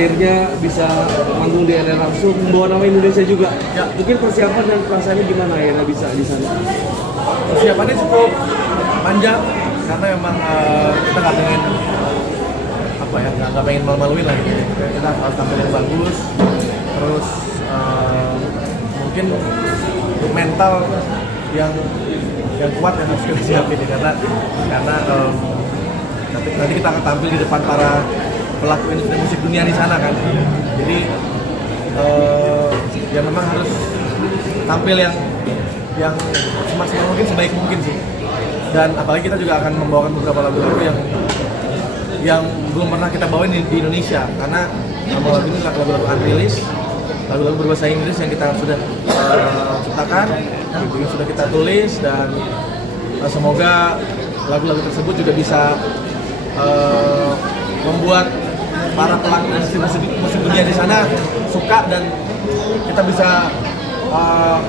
akhirnya bisa manggung di LA langsung, membawa nama Indonesia juga. Ya. Mungkin persiapan dan perasaannya gimana akhirnya bisa di sana? Persiapannya cukup panjang karena memang kita nggak pengen nggak pengen malu-maluin lah gitu. Kita harus tampil yang bagus, terus mungkin mental yang kuat yang harus kita siapin ya, karena nanti kita akan tampil di depan para pelaku industri musik dunia di sana kan. Jadi ya memang harus tampil yang semaksimal mungkin, sebaik mungkin sih. Dan apalagi kita juga akan membawakan beberapa lagu-lagu yang belum pernah kita bawain di Indonesia, karena nama lagu ini lagu-lagu unreleased, lagu-lagu berbahasa Inggris yang kita sudah ciptakan, yang sudah kita tulis, dan semoga lagu-lagu tersebut juga bisa membuat para pelaku industri musik dunia di sana suka, dan kita bisa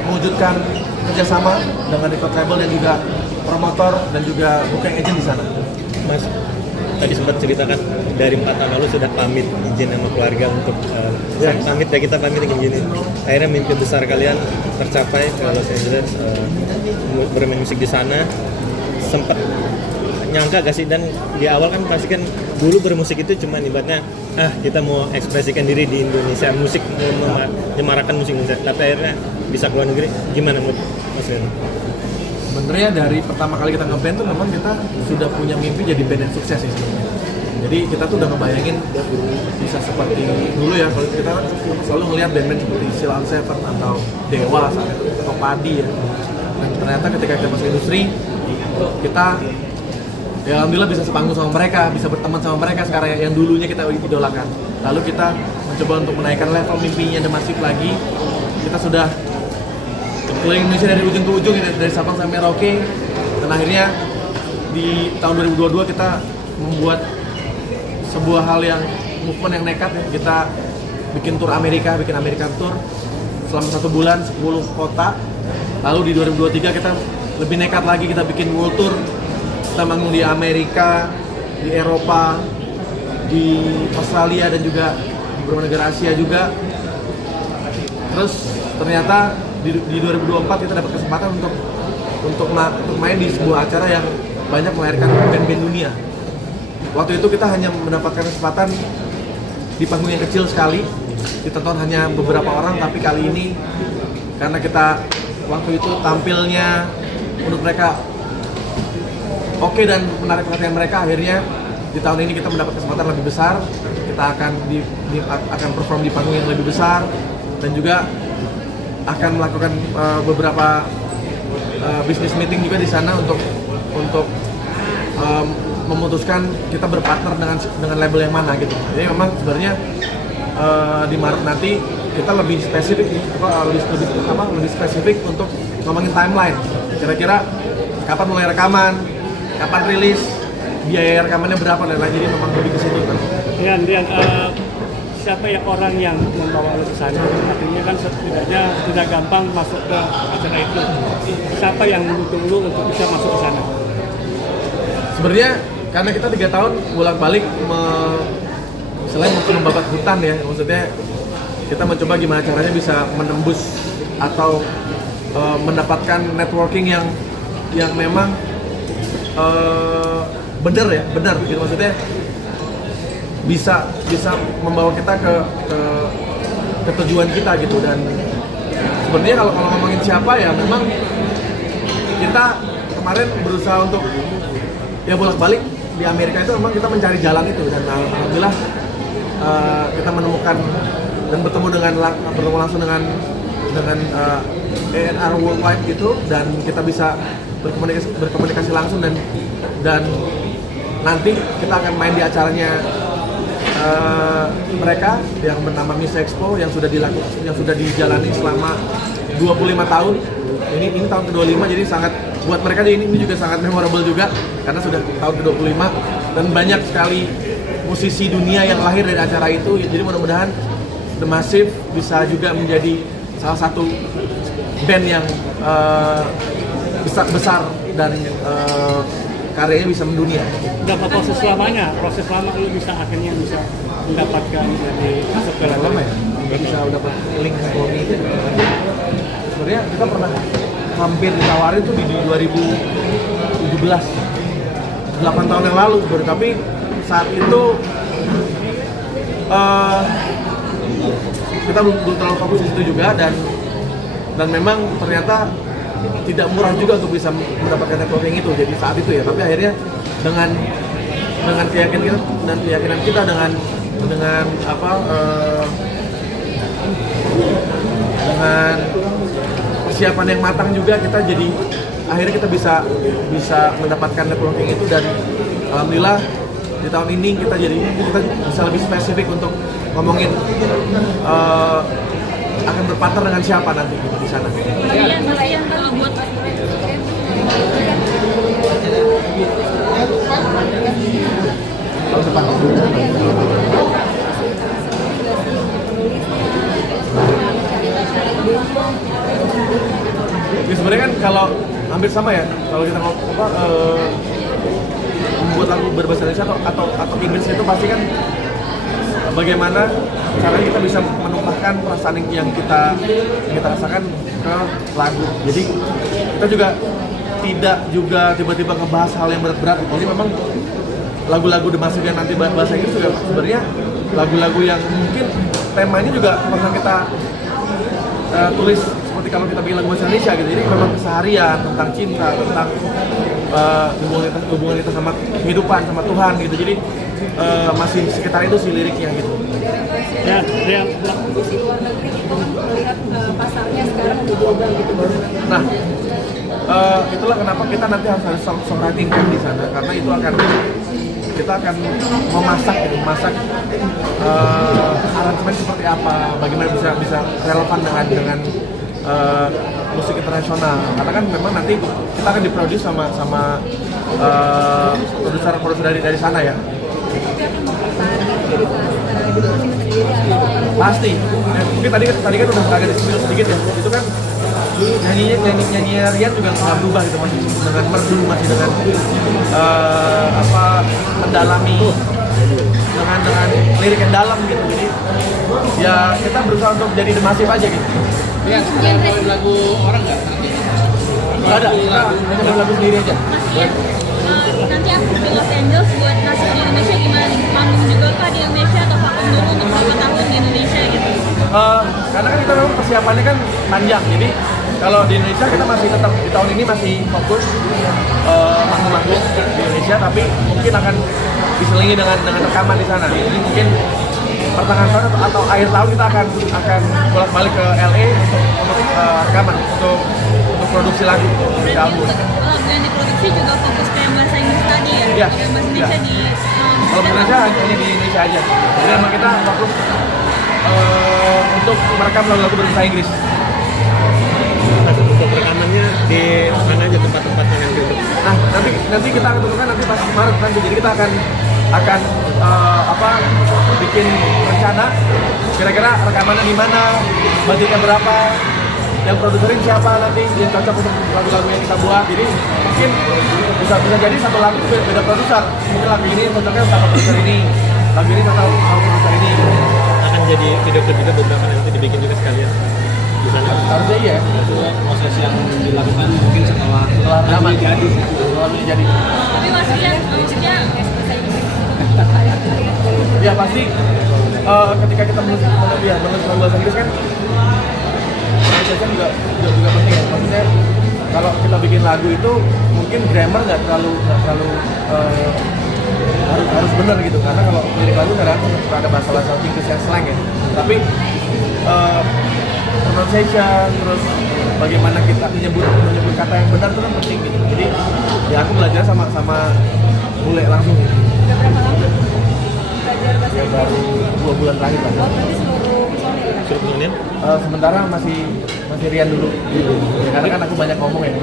mewujudkan kerjasama dengan record label dan juga promotor dan juga booking agent di sana. Mas, tadi sempat ceritakan dari 4 tahun lalu sudah pamit izin sama keluarga untuk pamit ya, kita pamit izin. Akhirnya mimpi besar kalian tercapai ke Los Angeles, bermain musik di sana. Sempat nyangka gak sih? Dan di awal kan pasti kan dulu bermusik itu cuma ibaratnya kita mau ekspresikan diri di Indonesia, musik menyemarakan musik Indonesia, tapi akhirnya bisa keluar negeri. Gimana menurut Mas Reno? Sebenarnya dari pertama kali kita ngeband tuh memang kita sudah punya mimpi jadi band yang sukses sih sebenarnya. Jadi kita tuh udah ngebayangin bisa seperti dulu ya, kalau kita kan selalu ngelihat band-band seperti Sheila on 7 atau Dewa atau Padi ya. Dan ternyata ketika kita masuk industri, kita ya alhamdulillah bisa sepanggung sama mereka, bisa berteman sama mereka sekarang yang dulunya kita idolakan. Lalu kita mencoba untuk menaikkan level mimpinya The Massive lagi. Kita sudah keliling Indonesia dari ujung ke ujung, dari Sabang sampai Merauke, dan akhirnya di tahun 2022 kita membuat sebuah hal yang movement yang nekat ya. Kita bikin tour Amerika, bikin American Tour selama 1 bulan 10 kota. Lalu di 2023 kita lebih nekat lagi, kita bikin world tour. Kita manggung di Amerika, di Eropa, di Australia, dan juga di beberapa negara Asia juga. Terus ternyata di 2024 kita dapat kesempatan untuk main di sebuah acara yang banyak melahirkan band-band dunia. Waktu itu kita hanya mendapatkan kesempatan di panggung yang kecil sekali, ditonton hanya beberapa orang, tapi kali ini karena kita waktu itu tampilnya menurut mereka oke dan menarik perhatian mereka, akhirnya di tahun ini kita mendapat kesempatan lebih besar. Kita akan perform di panggung yang lebih besar, dan juga akan melakukan beberapa business meeting juga di sana untuk memutuskan kita berpartner dengan label yang mana gitu. Jadi memang sebenarnya di Maret nanti kita lebih spesifik lebih spesifik untuk ngomongin timeline. Kira-kira kapan mulai rekaman, kapan rilis, biaya rekamannya berapa, dan lain. Jadi memang lebih ke situ kan. Dian, siapa ya orang yang membawa lo ke sana? Artinya kan setidaknya tidak gampang masuk ke acara itu. Siapa yang mendukung lo untuk bisa masuk ke sana? Sebenarnya karena kita 3 tahun bolak-balik selain untuk membabat hutan ya, maksudnya kita mencoba gimana caranya bisa menembus atau mendapatkan networking yang memang benar gitu, maksudnya bisa membawa kita ke tujuan kita gitu. Dan sebenarnya kalau ngomongin siapa ya, memang kita kemarin berusaha untuk ya bolak-balik di Amerika itu, memang kita mencari jalan itu, dan alhamdulillah kita menemukan dan bertemu langsung dengan A&R Worldwide gitu, dan kita bisa berkomunikasi langsung, dan nanti kita akan main di acaranya mereka yang bernama Miss Expo yang sudah dijalani selama 25 tahun. Ini tahun ke-25, jadi sangat buat mereka ini juga sangat memorable juga karena sudah tahun ke-25, dan banyak sekali musisi dunia yang lahir dari acara itu. Jadi mudah-mudahan The Massive bisa juga menjadi salah satu band yang besar dan karyanya bisa mendunia. Berapa proses lama lu bisa akhirnya bisa mendapatkan dari masuk ke Lama ya, nggak bisa dapat link Sony itu. Sebenarnya kita pernah hampir ditawarin tuh di 2017, 8 tahun yang lalu baru, tapi saat itu kita belum terlalu fokus di situ juga, dan memang ternyata tidak murah juga untuk bisa mendapatkan networking itu. Jadi saat itu ya, tapi akhirnya dengan keyakinan kita dengan dengan persiapan yang matang juga, kita jadi akhirnya kita bisa mendapatkan networking itu, dan alhamdulillah di tahun ini kita bisa lebih spesifik untuk ngomongin akan berpartner dengan siapa nanti di sana. Kalian kalau buat Tahun depan. Ya, sebenarnya kan kalau hampir sama ya, kalau kita mau membuat lagu berbahasa Indonesia atau Inggris itu pasti kan bagaimana cara kita bisa menumpahkan perasaan yang kita rasakan ke lagu. Jadi kita juga tidak tiba-tiba ngebahas hal yang berat-berat. Jadi memang lagu-lagu The Massive yang nanti bahasa Inggris juga sebenarnya lagu-lagu yang mungkin temanya juga pernah kita tulis seperti kalau kita bikin lagu bahasa Indonesia gitu. Jadi memang keseharian, tentang cinta, tentang hubungan kita sama kehidupan, sama Tuhan gitu. Jadi masih sekitar itu sih liriknya gitu. Ya, dia di luar negeri itu kan melihat pasarnya sekarang udah global gitu baru. Nah, itulah kenapa kita nanti harus songwriting camp di sana, karena itu kita akan memasak aransemen seperti apa, bagaimana bisa relevan dengan musik internasional, karena kan memang nanti kita akan diproduce sama produser dari sana ya. Pasti. Mungkin tadi kan udah agak di-spill sedikit ya. Itu kan nyanyi Rian juga nggak berubah gitu, masih dengan merdu, masih dengan mendalami dengan lirik yang dalam gitu. Jadi ya kita berusaha untuk jadi The Massive aja gitu. Rian, ada lagu orang nggak? Nggak ada, kita hanya lagu sendiri aja. Nanti aku di Los Angeles buat nasib di Indonesia gimana nih? Manggung juga kah di Indonesia atau vakum dulu untuk beberapa tahun di Indonesia gitu? Karena kan kita memang persiapannya kan panjang, jadi kalau di Indonesia kita masih tetap di tahun ini masih fokus manggung-manggung di Indonesia, tapi mungkin akan diselingi dengan rekaman di sana. Jadi mungkin pertengahan tahun atau akhir tahun kita akan bolak-balik ke LA untuk rekaman, untuk produksi lagu di album. Lagu yang diproduksi juga fokus ke yang bahasa Inggris tadi ya? Iya. Yang bahasa Indonesia Iya. di Kalau Indonesia hanya di Indonesia aja. Jadi memang kita fokus untuk merekam lagu-lagu berbahasa Inggris. Untuk rekamannya di mana aja tempat-tempatnya nanti untuk. Nah, nanti kita akan tentukan nanti pas Maret nanti. Jadi kita akan bikin rencana kira-kira rekamannya di mana, budgetnya berapa, yang produserin siapa nanti yang cocok untuk lagu-lagu yang kita buat. Jadi mungkin bisa jadi satu lagu beda produser. Mungkin lagu ini cocoknya sama produser ini, lagu ini cocok sama produser ini. Akan jadi video klip juga beberapa nanti dibikin juga sekalian di sana. Harusnya iya. Itu proses yang dilakukan mungkin setelah rekaman jadi. jadi. Tapi maksudnya Ya pasti ketika kita menulis lagu bahasa Inggris kan pronunciation juga penting ya. Maksudnya kalau kita bikin lagu itu mungkin grammar nggak terlalu harus benar gitu, karena kalau lirik lagu kadang suka ada bahasa Inggris yang slang ya. Tapi pronunciation, terus bagaimana kita menyebut kata yang benar itu kan penting gitu. Jadi ya aku belajar sama bule langsung gitu. udah berapa lama belajar bahasa Ya, baru 2 bulan terakhir lah. Oh, berarti seluruh personil ya? Suruh personil? Sementara masih Rian dulu gitu. Karena kan aku banyak ngomong ya.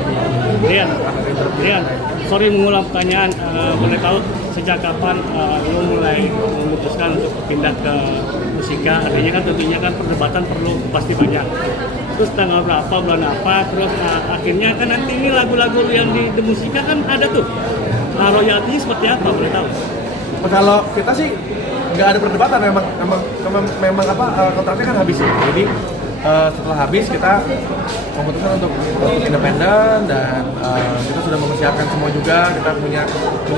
Rian, sorry mengulang pertanyaan. Boleh tahu sejak kapan lo mulai memutuskan untuk pindah ke musika? Artinya kan tentunya kan perdebatan perlu pasti banyak. Terus tanggal berapa, bulan apa, terus akhirnya kan nanti ini lagu-lagu yang di musika kan ada tuh. Royaltinya seperti apa, boleh tahu? Kalau kita sih nggak ada perdebatan, memang kontraknya kan habis ya. Jadi setelah habis kita memutuskan untuk independen dan kita sudah mempersiapkan semua juga. Kita punya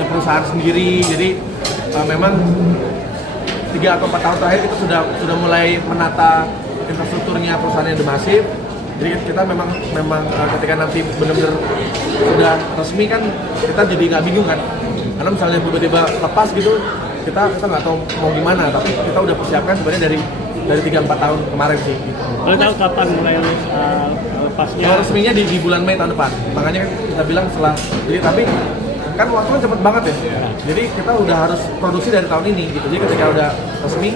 perusahaan sendiri. Jadi memang 3 atau 4 tahun terakhir kita sudah mulai menata infrastrukturnya perusahaan yang masif. Jadi kita memang ketika nanti benar-benar sudah resmi kan kita jadi nggak bingung kan. Karena misalnya tiba-tiba lepas gitu, kita nggak tahu mau gimana. Tapi kita udah persiapkan sebenarnya dari 3-4 tahun kemarin sih. Gitu. Boleh tahu kapan mulai lepasnya? Kalau resminya di bulan Mei tahun depan. Makanya kan kita bilang setelah. Jadi tapi kan waktunya cepet banget ya. Jadi kita udah harus produksi dari tahun ini gitu. Jadi ketika udah resmi,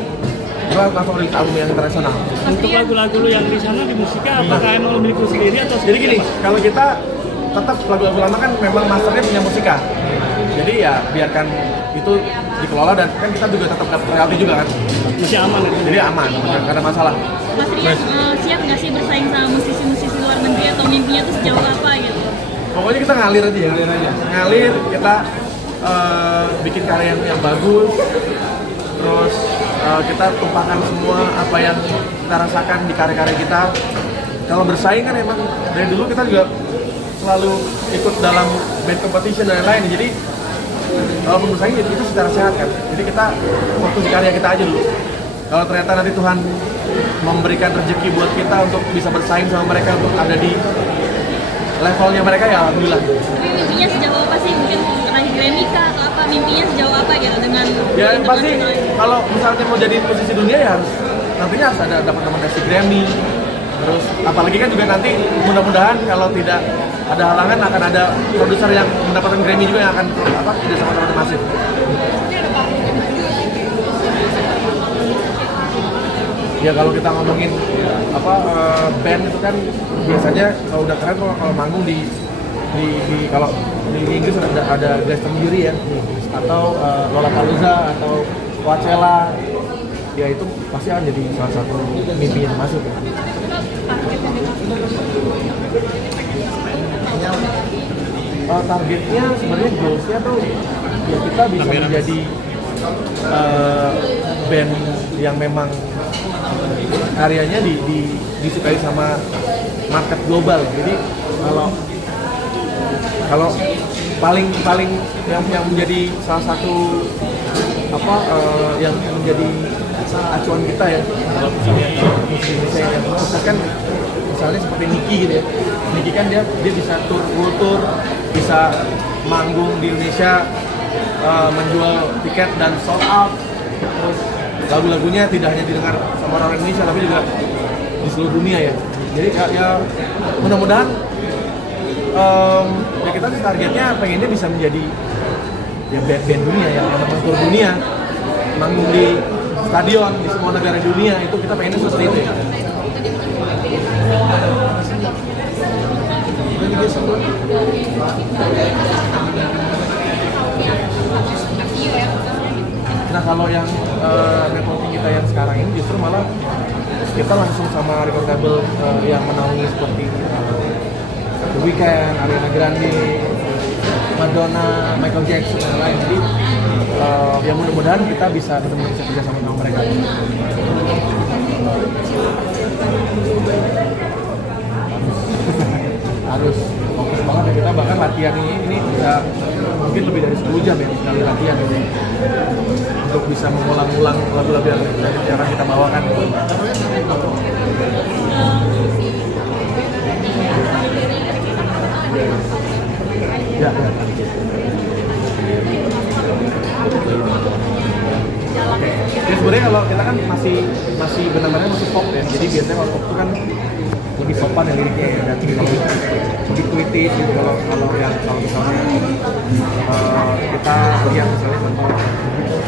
kita langsung rilis album yang internasional. Untuk lagu-lagu lu yang di sana di musiknya apakah emang lu milik lu sendiri atau Jadi gini, kalau kita tetap lagu-lagu lama kan memang masternya punya musika. Jadi ya biarkan itu dikelola dan kan kita juga tetap dapat royalti juga kan. masih aman ya? Jadi aman, nggak ada masalah. Mas Rian siap nggak sih bersaing sama musisi-musisi luar negeri atau mimpinya tuh sejauh apa gitu? Pokoknya kita ngalir aja ya, ngalir kita bikin karya yang bagus, terus kita tumpahkan semua apa yang kita rasakan di karya-karya kita. Kalau bersaing kan emang dari dulu kita juga selalu ikut dalam band competition dan lain-lain. Jadi kalau bersaing itu secara sehat kan. Jadi kita fokus di karya kita aja dulu. Kalau ternyata nanti Tuhan memberikan rezeki buat kita untuk bisa bersaing sama mereka untuk ada di levelnya mereka ya alhamdulillah. Tapi mimpinya sejauh apa sih? Mungkin raih Grammy kah atau apa? Mimpinya sejauh apa gitu dengan Ya yang pasti internasional? kalau misalnya mau jadi musisi dunia ya harus nantinya harus ada dapat nominasi Grammy. Terus apalagi kan juga nanti mudah-mudahan kalau tidak ada halangan akan ada produser yang mendapatkan Grammy juga yang akan tidak sama-sama masif. Ya kalau kita ngomongin band itu kan biasanya kalau udah keren kalau manggung di kalau di Inggris ada Glastonbury ya atau Lollapalooza atau Coachella ya itu pasti akan jadi salah satu mimpi yang masuk ya. Targetnya sebenarnya goalsnya tuh ya kita bisa menjadi band yang memang karyanya disukai sama market global. Jadi kalau paling yang menjadi salah satu yang menjadi acuan kita ya kalau misalnya musik Indonesia yang sukses kan misalnya seperti Niki gitu ya. Niki kan dia bisa world tour, bisa manggung di Indonesia, menjual tiket dan sold out. Terus lagu-lagunya tidak hanya didengar sama orang Indonesia tapi juga di seluruh dunia ya. Jadi ya mudah-mudahan ya kita sih targetnya pengennya bisa menjadi ya band dunia yang memang tur dunia, manggung di stadion di semua negara dunia, itu kita pengennya seperti itu ya. Nah kalau yang networking kita yang sekarang ini justru malah kita langsung sama record label yang menaungi seperti The Weeknd, Ariana Grande, Madonna, Michael Jackson dan lain. Jadi ya mudah-mudahan kita bisa benar-benar bisa kerja sama mereka. Harus fokus banget ya, kita bahkan latihan ini bisa mungkin lebih dari 10 jam ya sekali latihan gitu untuk bisa mengulang-ulang lagu-lagu yang kita bawakan. Ya. Ya sebenarnya kalau kita kan masih benar-benar masih pop ya. Jadi biasanya kalau pop itu kan lebih sopan ya liriknya ya, dan lebih puitis gitu. Kalau misalnya kita lihat misalnya contoh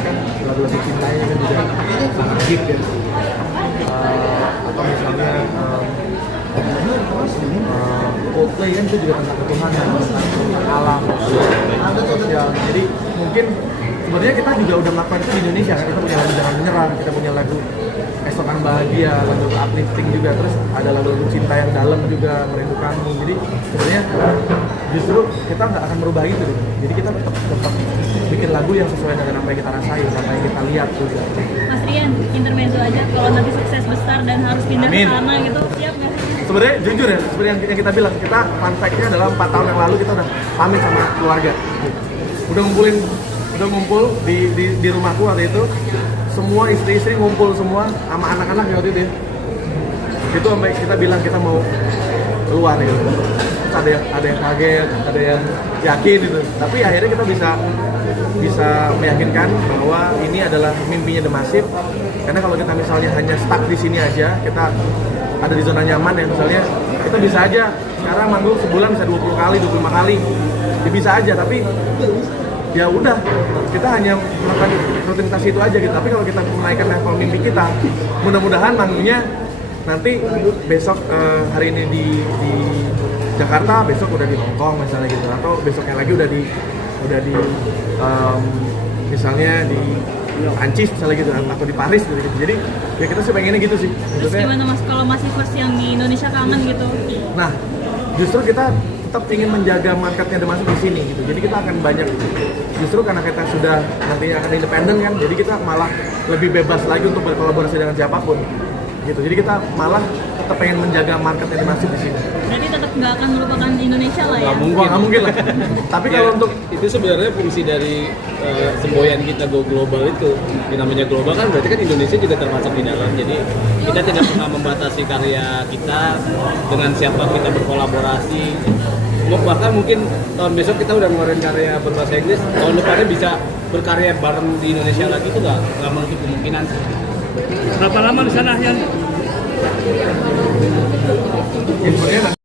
kan lagu-lagu cintanya kan juga sangat deep ya. Atau misalnya Coldplay kan itu juga tentang ketuhanan, tentang alam, sosial. Jadi mungkin sebenarnya kita juga udah melakukan itu di Indonesia kan. Kita punya lagu Jangan Menyerah, kita punya lagu Esokan Bahagia, lagu uplifting juga, terus ada lagu-lagu cinta yang dalam juga, Merindukanmu. Jadi sebenarnya justru kita nggak akan merubah itu gitu. Jadi kita tetap bikin lagu yang sesuai dengan apa yang kita rasain, apa yang kita lihat juga. Mas Rian, intermezzo aja kalau nanti sukses besar dan harus pindah ke Amin. sana gitu, siap nggak sih? Sebenarnya jujur ya, seperti yang kita bilang, kita fun fact-nya adalah 4 tahun yang lalu kita udah pamit sama keluarga. Udah ngumpul di rumahku waktu itu, semua istri-istri ngumpul semua sama anak-anak waktu itu. Itu sampai kita bilang kita mau keluar gitu. Terus ada yang kaget, ada yang yakin gitu. Tapi akhirnya kita bisa meyakinkan bahwa ini adalah mimpinya The Massive. Karena kalau kita misalnya hanya stuck di sini aja, kita ada di zona nyaman ya misalnya, kita bisa aja sekarang manggung sebulan bisa 20 kali, 25 kali. Ya bisa aja, tapi ya udah, kita hanya melakukan rutinitas itu aja gitu. Tapi kalau kita menaikkan level mimpi kita, mudah-mudahan manggungnya nanti besok hari ini di Jakarta, besok udah di Hong Kong misalnya gitu, atau besoknya lagi udah di misalnya di Prancis misalnya gitu, atau di Paris gitu. Jadi ya kita sih pengennya gitu sih. Terus gimana Mas kalau masih first yang di Indonesia kangen gitu? Nah, justru kita tetap ingin menjaga marketnya The Massive di sini gitu. Jadi kita akan banyak, justru karena kita sudah nantinya akan independen kan, jadi kita malah lebih bebas lagi untuk berkolaborasi dengan siapapun gitu. Jadi kita malah tetap pengen menjaga marketnya The Massive di sini. Berarti tetap nggak akan melupakan Indonesia lah ya? Nggak mungkin lah. Tapi kalau untuk itu sebenarnya fungsi dari semboyan kita go global itu, yang namanya global kan berarti kan Indonesia juga termasuk di dalam. Jadi kita tidak pernah membatasi karya kita dengan siapa kita berkolaborasi. Bahkan mungkin tahun besok kita udah ngeluarin karya berbahasa Inggris, tahun depannya bisa berkarya bareng di Indonesia lagi, itu nggak menutup kemungkinan sih. Berapa lama di sana Yan? ya sebenarnya